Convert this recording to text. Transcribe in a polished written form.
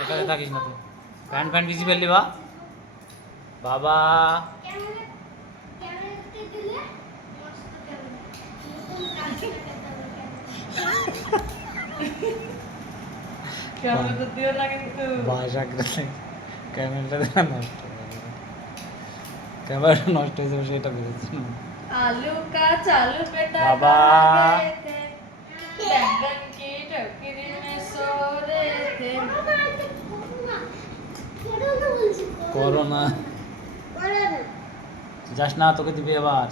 এখানে থাকিস না তুই ফ্যান ফ্যান কিছু ফেললি বা বাবা ক্যামেরাটা নষ্ট হয়ে যাবে সেটা বুঝেছি आलू का चालू बेटा बाबा। कहाँ गए थे? बैंगन की टोकरी में सो रहे थे করোনা যাস না তোকে দিবি আবার